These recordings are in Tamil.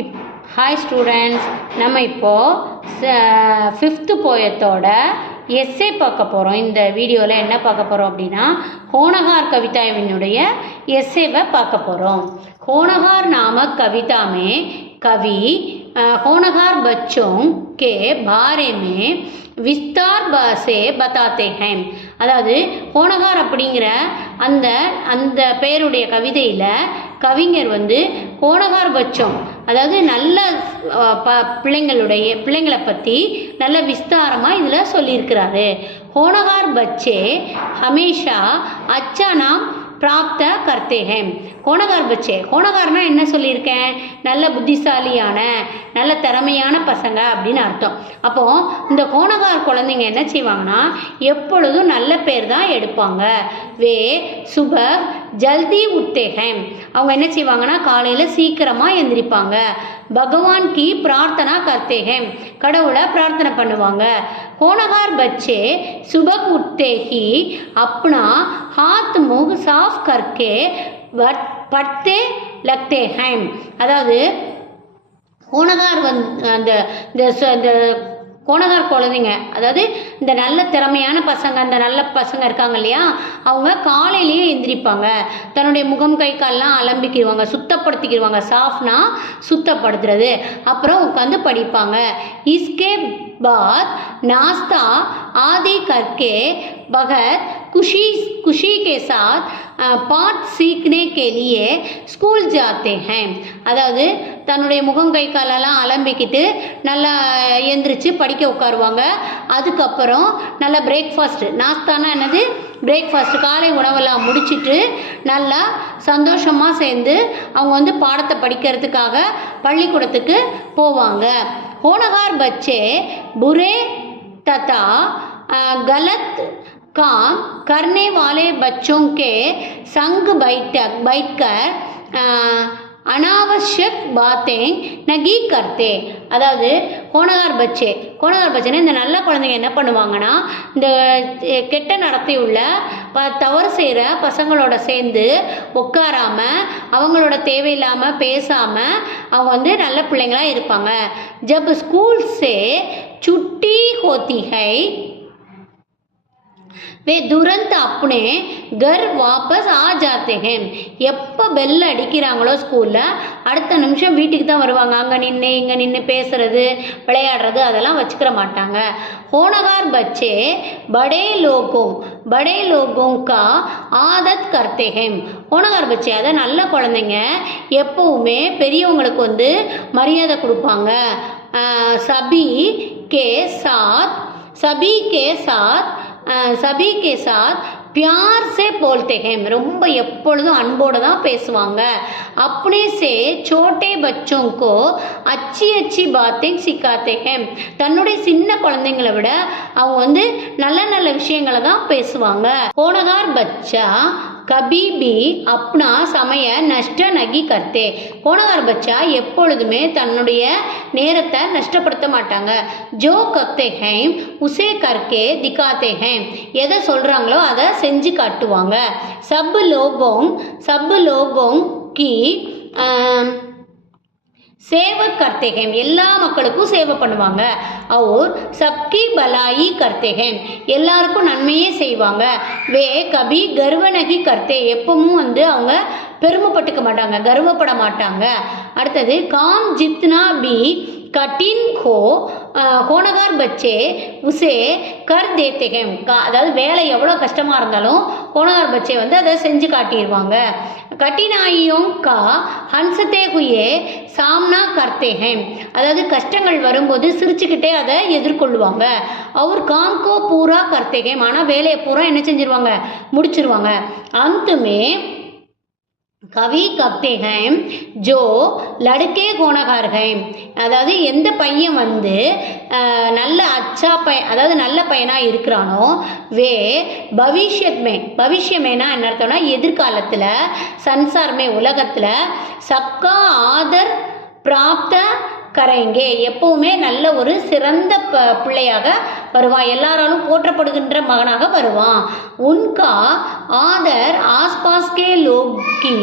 இப் ஹாய் ஸ்டூடெண்ட்ஸ், நம்ம இப்போது 5th போயத்தோட எஸ்ஸே பார்க்க போகிறோம். இந்த வீடியோவில் என்ன பார்க்க போகிறோம் அப்படின்னா, ஹோனகார் கவிதாவினுடைய எஸ்ஸேவை பார்க்க போகிறோம். होनहार नामक कविता में कवि होनहार बच्चों के बारे में विस्तार से बताते हैं. அதாவது ஹோனகார் அப்படிங்கிற அந்த அந்த பேருடைய கவிதையில் கவிஞர் வந்து ஹோனகார் பச்சம், அதாவது நல்ல பிள்ளைங்களை பற்றி நல்ல விஸ்தாரமாக இதில் சொல்லியிருக்கிறாரு. ஹோனகார் பச்சே ஹமேஷா அச்சா நாம் பிராப்த கர்த்தே ஹேம். ஹோனகார் பச்சே, ஹோனகார்னா என்ன சொல்லியிருக்கேன், நல்ல புத்திசாலியான நல்ல திறமையான பசங்க அப்படின்னு அர்த்தம். அப்போது இந்த ஹோனகார் குழந்தைங்க என்ன செய்வாங்கன்னா எப்பொழுதும் நல்ல பேர் தான் எடுப்பாங்க. வே சுப ஜல்தி உட்டே ஹேம், அவங்க என்ன செய்வாங்கன்னா காலையில் சீக்கிரமாக எந்திரிப்பாங்க. பகவான் கி பிரார்த்தனா கர்த்தே ஹேம், கடவுளை பிரார்த்தனை பண்ணுவாங்க. होनहार बच्चे सुबह उठते ही अपना हाथ मुंह साफ करके पढ़ते लगते हैं. அதாவது ஹோனகார் அந்த ஹோனகார் குழந்தைங்க, அதாவது இந்த நல்ல திறமையான பசங்க, அந்த நல்ல பசங்க இருக்காங்க இல்லையா, அவங்க காலையிலேயே எந்திரிப்பாங்க. தன்னுடைய முகம் கை கால்லாம் அலம்பிக்கிடுவாங்க, சுத்தப்படுத்திக்கிடுவாங்க. சாஃப்னா சுத்தப்படுத்துறது. அப்புறம் உட்காந்து படிப்பாங்க. இஸ்கே பாத் नाश्ता आदि करके बहुत खुशी के साथ पाठ सीखने के लिए स्कूल जाते हैं. அதாவது தன்னுடைய முகம் கை காலெல்லாம் அலம்பிக்கிட்டு நல்லா எந்திரிச்சு படிக்க உட்காருவாங்க. அதுக்கப்புறம் நல்லா பிரேக்ஃபாஸ்ட், நாஸ்தானா என்னது, பிரேக்ஃபாஸ்ட், காலை உணவெல்லாம் முடிச்சுட்டு நல்லா சந்தோஷமாக சேர்ந்து அவங்க வந்து பாடத்தை படிக்கிறதுக்காக பள்ளிக்கூடத்துக்கு போவாங்க. होनहार बच्चे बुरे तथा गलत काम करने वाले बच्चों के संग बैठकर अनावश्यक बातें नहीं करते. அதாவது ஹோனகார் பச்சேன்னு இந்த நல்ல குழந்தைங்க என்ன பண்ணுவாங்கன்னா, இந்த கெட்ட நடத்தை உள்ள தவறு செய்கிற பசங்களோட சேர்ந்து உட்காராம அவங்களோட தேவையில்லாமல் பேசாமல் அவங்க வந்து நல்ல பிள்ளைங்களாக இருப்பாங்க. ஜப் ஸ்கூல் சே छुट्टी होती है वे तुरंत अपने घर वापस आ जाते हैं. எப்போ பெல் அடிக்கிறாங்களோ ஸ்கூலில் அடுத்த நிமிஷம் வீட்டுக்கு தான் வருவாங்க. அங்கே நின்று இங்கே நின்று பேசுறது விளையாடுறது அதெல்லாம் வச்சுக்கிற மாட்டாங்க. होनहार बच्चे बड़े लोगों का आदत करते हैं. ஹோனகார் பச்சே, அதை நல்ல குழந்தைங்க எப்பவுமே பெரியவங்களுக்கு வந்து மரியாதை கொடுப்பாங்க. सभी के साथ प्यार से बोलते हैं, ரொம்ப எப்பொழுதும் அன்போடு தான் பேசுவாங்க. अपने से छोटे बच्चों को अच्छी बातें सिखाते हैं. தன்னுடைய சின்ன குழந்தைங்களை விட அவங்க வந்து நல்ல நல்ல விஷயங்களை தான் பேசுவாங்க. ஹோனகார் பச்சா கபி பி அப்னா சமய நஷ்ட நகி கர்த்தே. ஹோனகார் பச்சா எப்பொழுதுமே தன்னுடைய நேரத்தை நஷ்டப்படுத்த மாட்டாங்க. ஜோ கர்த்தே ஹேம் உசே கர்கே திகாத்தே ஹேம், எதை சொல்கிறாங்களோ அதை செஞ்சு காட்டுவாங்க. சப் லோகோं கி சேவை கர்த்தே ஹேம், எல்லா மக்களுக்கும் சேவை பண்ணுவாங்க. और सबकी भलाई करते हैं, எல்லாருக்கும் நன்மையே செய்வாங்க. வே கபி கர்வ நகி கர்த்தே, எப்பவும் வந்து அவங்க பெருமைப்பட்டுக்க மாட்டாங்க, கர்வப்பட மாட்டாங்க. அடுத்தது காம் ஜித்னா பி கட்டின் ஹோ ஹோனகார் பச்சே உசே கர் தேத்தே ஹேம், அதாவது வேலை எவ்வளோ கஷ்டமாக இருந்தாலும் ஹோனகார் பச்சே வந்து அதை செஞ்சு காட்டிடுவாங்க. கட்டினாயியோं का हंसते हुए सामना करते हैं, அதாவது கஷ்டங்கள் வரும்போது சிரிச்சுக்கிட்டே அதை எதிர்கொள்ளுவாங்க. அவர் काम को पूरा करते हैं, ஆனால் வேலையை பூரா என்ன செஞ்சிருவாங்க, முடிச்சிருவாங்க. अंत கவி கப்தே ஹேம் ஜோ லடுக்கே ஹோனகார் ஹேம், அதாவது எந்த பையன் வந்து நல்ல அதாவது நல்ல பையனாக இருக்கிறானோ வே பவிஷ்யமேனா என்ன அர்த்தம்னா எதிர்காலத்தில் சன்சாரமே உலகத்தில் சப்கா ஆதர் பிராப்த கரைங்கே, எப்பவுமே நல்ல ஒரு சிறந்த பிள்ளையாக வருவான், எல்லாராலும் போற்றப்படுகின்ற மகனாக வருவான். உன்கா ஆதர் ஆஸ்பாஸ் கே லோக் கி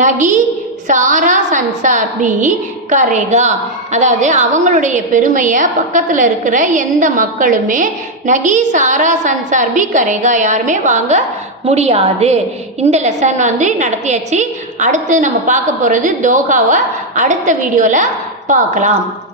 நகி சாரா சன்சார் பி கரேகா. அதாவது அவங்களுடைய பெருமையை பக்கத்தில் இருக்கிற எந்த மக்களுமே நகி சாரா சன்சார் பி கரேகா யாருமே வாங்க முடியாது. இந்த லெசன் நடத்தியாச்சு. அடுத்து நம்ம பார்க்க போகிறது தோகாவை அடுத்த வீடியோவில் பார்க்கலாம்.